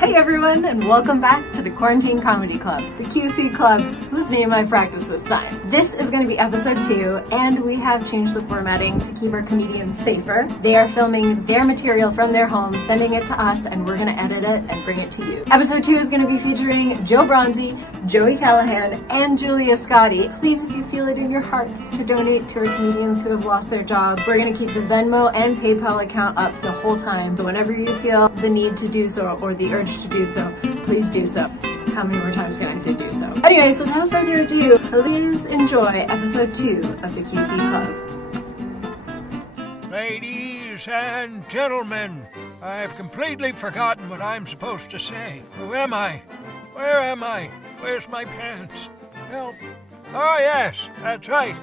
Hey everyone, and welcome back to the Quarantine Comedy Club, the QC Club, whose name I practiced this time. This is going to be episode 2, and we have changed the formatting to keep our comedians safer. They are filming their material from their home, sending it to us, and we're going to edit it and bring it to you. Episode 2 is going to be featuring Joe Bronzi, Joey Callahan, and Julia Scotti. Please, if you feel it in your hearts, to donate to our comedians who have lost their jobs. We're going to keep the Venmo and PayPal account up the whole time, so whenever you feel the need to do so or the urge to do so, please do so. How many more times can I say do so? Anyways, without further ado, please enjoy episode 2 of the QC Club. Ladies and gentlemen, I've completely forgotten what I'm supposed to say. Who am I? Where am I? Where's my pants? Help. Oh yes, that's right.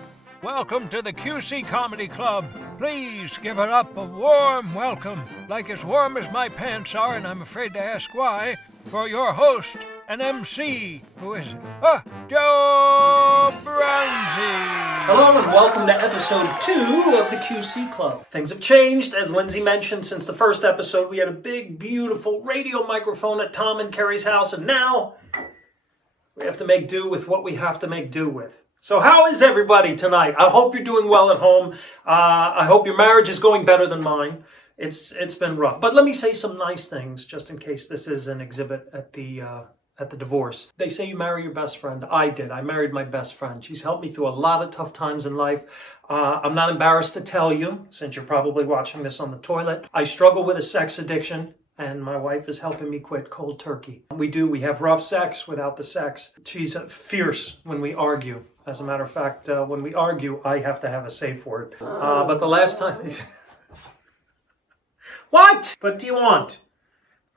Welcome to the QC Comedy Club. Please give it up a warm welcome, like as warm as my pants are, and I'm afraid to ask why, for your host and MC. Who is it? Joe Bronzi. Hello and welcome to episode 2 of the QC Club. Things have changed, as Lindsay mentioned, since the first episode. We had a big, beautiful radio microphone at Tom and Carrie's house, and now we have to make do with what we have to make do with. So how is everybody tonight? I hope you're doing well at home. I hope your marriage is going better than mine. It's been rough. But let me say some nice things, just in case this is an exhibit at the divorce. They say you marry your best friend. I did. I married my best friend. She's helped me through a lot of tough times in life. I'm not embarrassed to tell you, since you're probably watching this on the toilet. I struggle with a sex addiction, and my wife is helping me quit cold turkey. We have rough sex without the sex. She's fierce when we argue. As a matter of fact, when we argue, I have to have a safe word. But the last time... What? What do you want?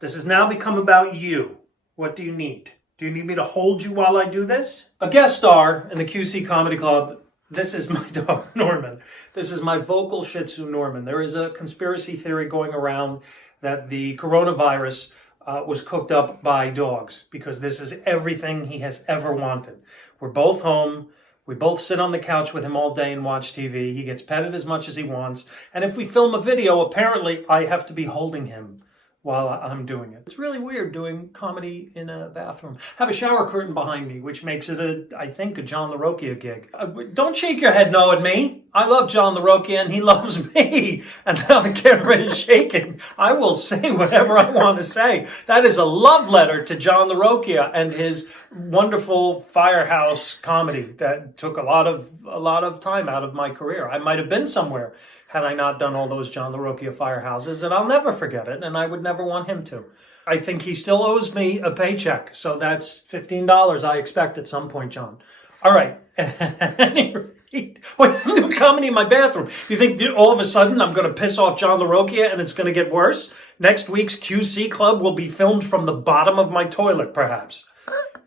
This has now become about you. What do you need? Do you need me to hold you while I do this? A guest star in the QC Comedy Club. This is my dog, Norman. This is my vocal Shih Tzu, Norman. There is a conspiracy theory going around that the coronavirus was cooked up by dogs, because this is everything he has ever wanted. We're both home. We both sit on the couch with him all day and watch TV. He gets petted as much as he wants. And if we film a video, apparently I have to be holding him while I'm doing it. It's really weird doing comedy in a bathroom. I have a shower curtain behind me, which makes it, I think, a John LaRocchia gig. Don't shake your head no at me. I love John LaRocchia and he loves me. And now the camera is shaking. I will say whatever I want to say. That is a love letter to John LaRocchia and his wonderful Firehouse comedy that took a lot of time out of my career. I might have been somewhere had I not done all those John LaRocchia Firehouses, and I'll never forget it, and I would never want him to. I think he still owes me a paycheck, so that's $15 I expect at some point, John. All right. At any rate, what you do comedy in my bathroom? You think all of a sudden I'm going to piss off John LaRocchia and it's going to get worse? Next week's QC Club will be filmed from the bottom of my toilet, perhaps.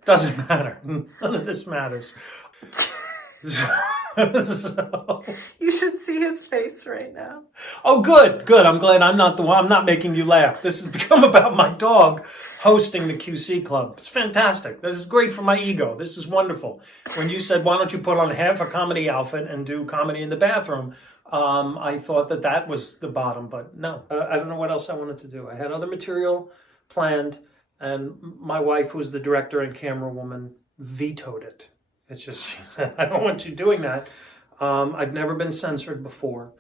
Doesn't matter. None of this matters. So, You should see his face right now. oh, good. I'm glad I'm not the one. I'm not making you laugh. This has become about my dog hosting the QC Club. It's fantastic. This is great for my ego. This is wonderful. When you said, why don't you put on half a comedy outfit and do comedy in the bathroom, I thought that was the bottom, but no. I don't know what else I wanted to do. I had other material planned, and my wife, who's the director and camera woman, vetoed it. It's just, she said, I don't want you doing that. I've never been censored before.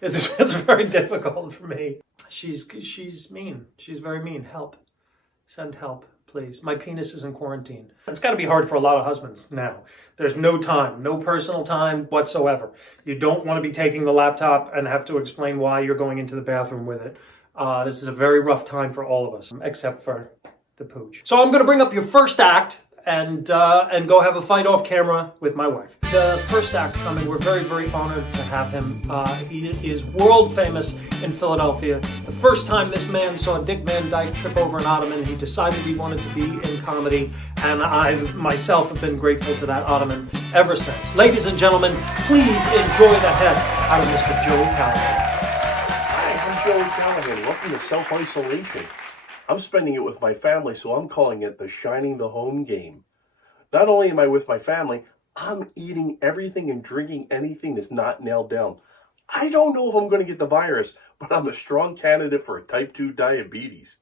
It's very difficult for me. She's mean. She's very mean. Help. Send help, please. My penis is in quarantine. It's got to be hard for a lot of husbands now. There's no time, no personal time whatsoever. You don't want to be taking the laptop and have to explain why you're going into the bathroom with it. This is a very rough time for all of us, except for the pooch. So I'm going to bring up your first act and go have a fight off camera with my wife. The first act coming, we're very, very honored to have him. He is world famous in Philadelphia. The first time this man saw Dick Van Dyke trip over an ottoman, he decided he wanted to be in comedy, and I myself have been grateful to that ottoman ever since. Ladies and gentlemen, please enjoy the head out of Mr. Joey Callahan. Hi, I'm Joey Callahan. Welcome to Self-Isolation. I'm spending it with my family, so I'm calling it the Shining the Home game. Not only am I with my family, I'm eating everything and drinking anything that's not nailed down. I don't know if I'm going to get the virus, but I'm a strong candidate for type 2 diabetes.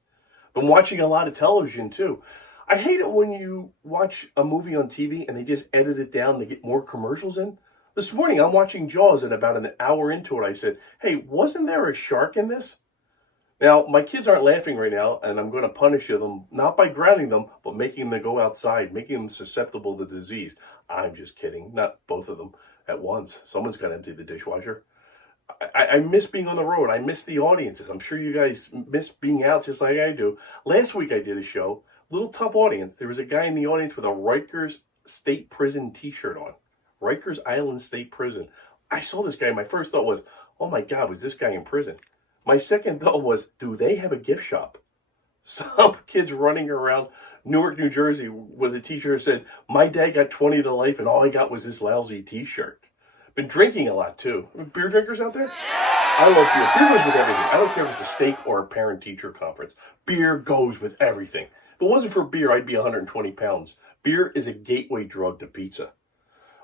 Been watching a lot of television too. I hate it when you watch a movie on TV and they just edit it down to get more commercials in. This morning I'm watching Jaws, and about an hour into it I said, hey, wasn't there a shark in this? Now, my kids aren't laughing right now, and I'm going to punish them, not by grounding them, but making them go outside, making them susceptible to disease. I'm just kidding. Not both of them at once. Someone's got to empty the dishwasher. I miss being on the road. I miss the audiences. I'm sure you guys miss being out just like I do. Last week I did a show, little tough audience. There was a guy in the audience with a Rikers State Prison t-shirt on. Rikers Island State Prison. I saw this guy. My first thought was, oh my God, was this guy in prison? My second thought was, do they have a gift shop? Some kids running around Newark, New Jersey with a t-shirt that said, my dad got 20 to life and all I got was this lousy t-shirt. Been drinking a lot too. Beer drinkers out there? I love beer. Beer goes with everything. I don't care if it's a steak or a parent-teacher conference. Beer goes with everything. If it wasn't for beer, I'd be 120 pounds. Beer is a gateway drug to pizza.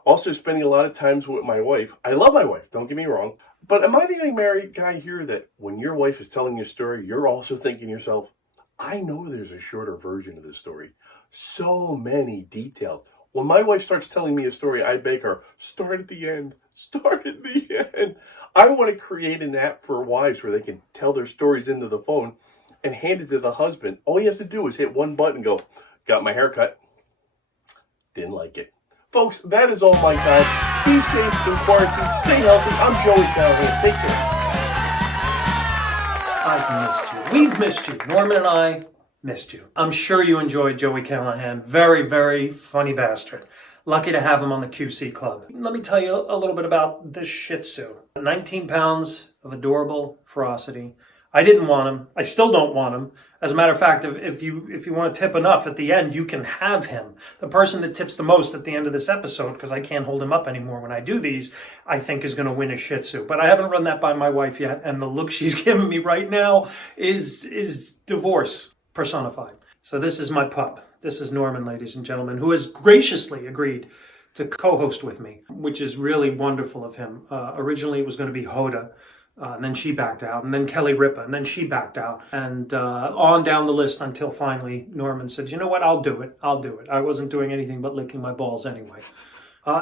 Also spending a lot of times with my wife. I love my wife, don't get me wrong. But am I the only married guy here that when your wife is telling you a story, you're also thinking to yourself, I know there's a shorter version of this story. So many details. When my wife starts telling me a story, I beg her, start at the end. Start at the end. I want to create an app for wives where they can tell their stories into the phone and hand it to the husband. All he has to do is hit one button and go, got my hair cut. Didn't like it. Folks, that is all my time. Be safe in quarantine. Stay healthy. I'm Joey Callahan. Take care. I've missed you. We've missed you. Norman and I missed you. I'm sure you enjoyed Joey Callahan. Very, very funny bastard. Lucky to have him on the QC Club. Let me tell you a little bit about this Shih Tzu. 19 pounds of adorable ferocity. I didn't want him. I still don't want him. As a matter of fact, if you want to tip enough at the end, you can have him. The person that tips the most at the end of this episode, because I can't hold him up anymore when I do these, I think is going to win a Shih Tzu. But I haven't run that by my wife yet, and the look she's giving me right now is divorce personified. So this is my pup. This is Norman, ladies and gentlemen, who has graciously agreed to co-host with me, which is really wonderful of him. Originally, it was going to be Hoda. And then she backed out, and then Kelly Ripa, and then she backed out, and on down the list until finally Norman said, you know what, I'll do it. I wasn't doing anything but licking my balls anyway.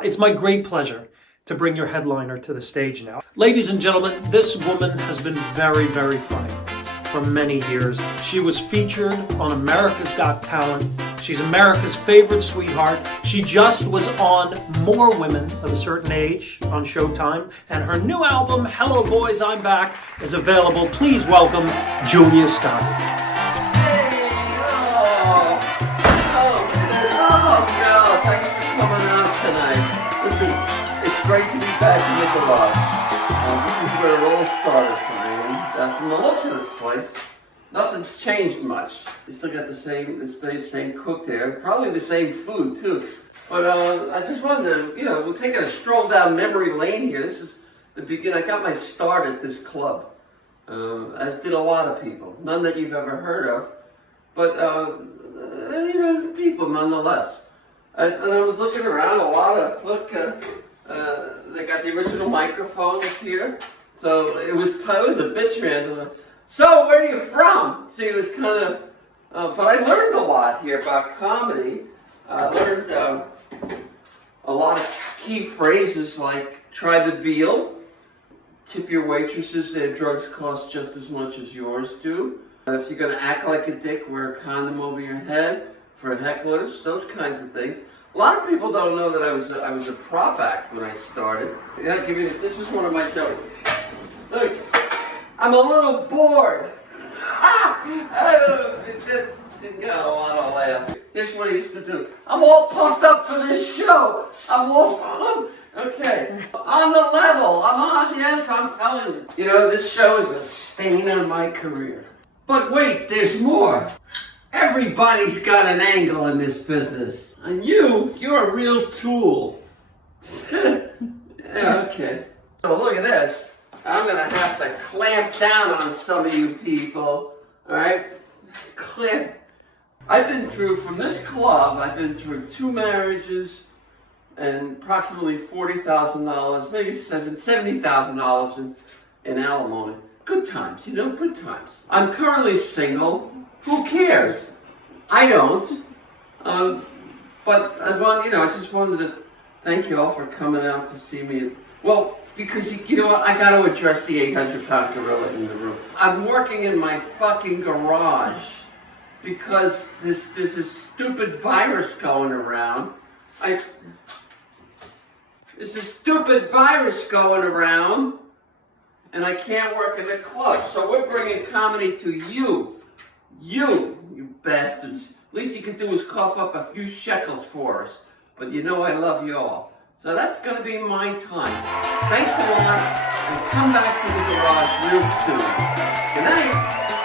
It's my great pleasure to bring your headliner to the stage now. Ladies and gentlemen, this woman has been very, very funny for many years. She was featured on America's Got Talent. She's America's favorite sweetheart. She just was on More Women of a Certain Age on Showtime. And her new album, Hello Boys, I'm Back, is available. Please welcome Julia Scotti. No, thanks for coming out tonight. Listen, it's great to be back in Nicaragua. This is where it all started for me. From the looks of this place, nothing's changed much. They still got the same cook there, probably the same food too. But I just wanted to, we're taking a stroll down memory lane here. This is the beginning. I got my start at this club, as did a lot of people. None that you've ever heard of, but people nonetheless. And I was looking around, they got the original microphones here. So it was a bitch man. So where are you from? See, it was kind of, but I learned a lot here about comedy. I learned a lot of key phrases like try the veal, tip your waitresses, their drugs cost just as much as yours do. If you're going to act like a dick, wear a condom over your head for hecklers, those kinds of things. A lot of people don't know that I was a prop act when I started. This was one of my shows. Look, I'm a little bored. It got a lot of laughs. Here's what I used to do. I'm all pumped up for this show. Okay. On the level. Yes, I'm telling you. This show is a stain on my career. But wait, there's more. Everybody's got an angle in this business. And you're a real tool. Yeah, okay. So look at this. I'm going to have to clamp down on some of you people. Alright? Clamp. From this club, I've been through 2 marriages, and approximately $40,000, maybe $70,000 in alimony. Good times, good times. I'm currently single. Who cares? I don't. But I just wanted to thank you all for coming out to see me. Well, because you know what? I got to address the 800-pound gorilla in the room. I'm working in my fucking garage because there's this stupid virus going around. There's a stupid virus going around, and I can't work in the club. So we're bringing comedy to you. You bastards. Least you can do is cough up a few shekels for us. But I love you all. So that's going to be my time. Thanks a lot, and come back to the garage real soon. Good night.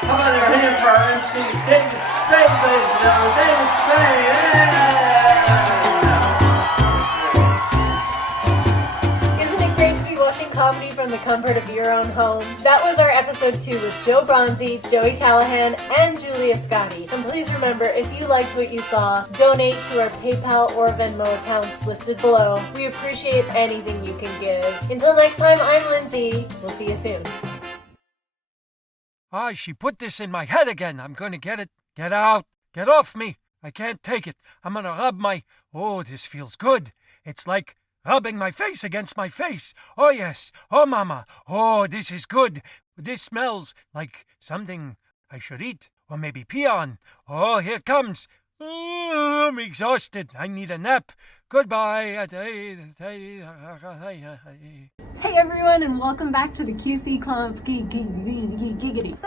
How about our hand for our MC, David Spade, ladies and gentlemen. David Spade, Isn't it great to be watching comedy from the comfort of your own home? That was our episode 2 with Joe Bronzi, Joey Callahan, and Julia Scotti. And please remember, if you liked what you saw, donate to our PayPal or Venmo accounts listed below. We appreciate anything you can give. Until next time, I'm Lindsay. We'll see you soon. Ah, she put this in my head again. I'm going to get it. Get out. Get off me. I can't take it. I'm going to rub my... Oh, this feels good. It's like rubbing my face against my face. Oh, yes. Oh, Mama. Oh, this is good. This smells like something I should eat. Or maybe pee on. Oh, here it comes. Oh, I'm exhausted. I need a nap. Goodbye. Hey everyone, and welcome back to the QC Club. Giggity.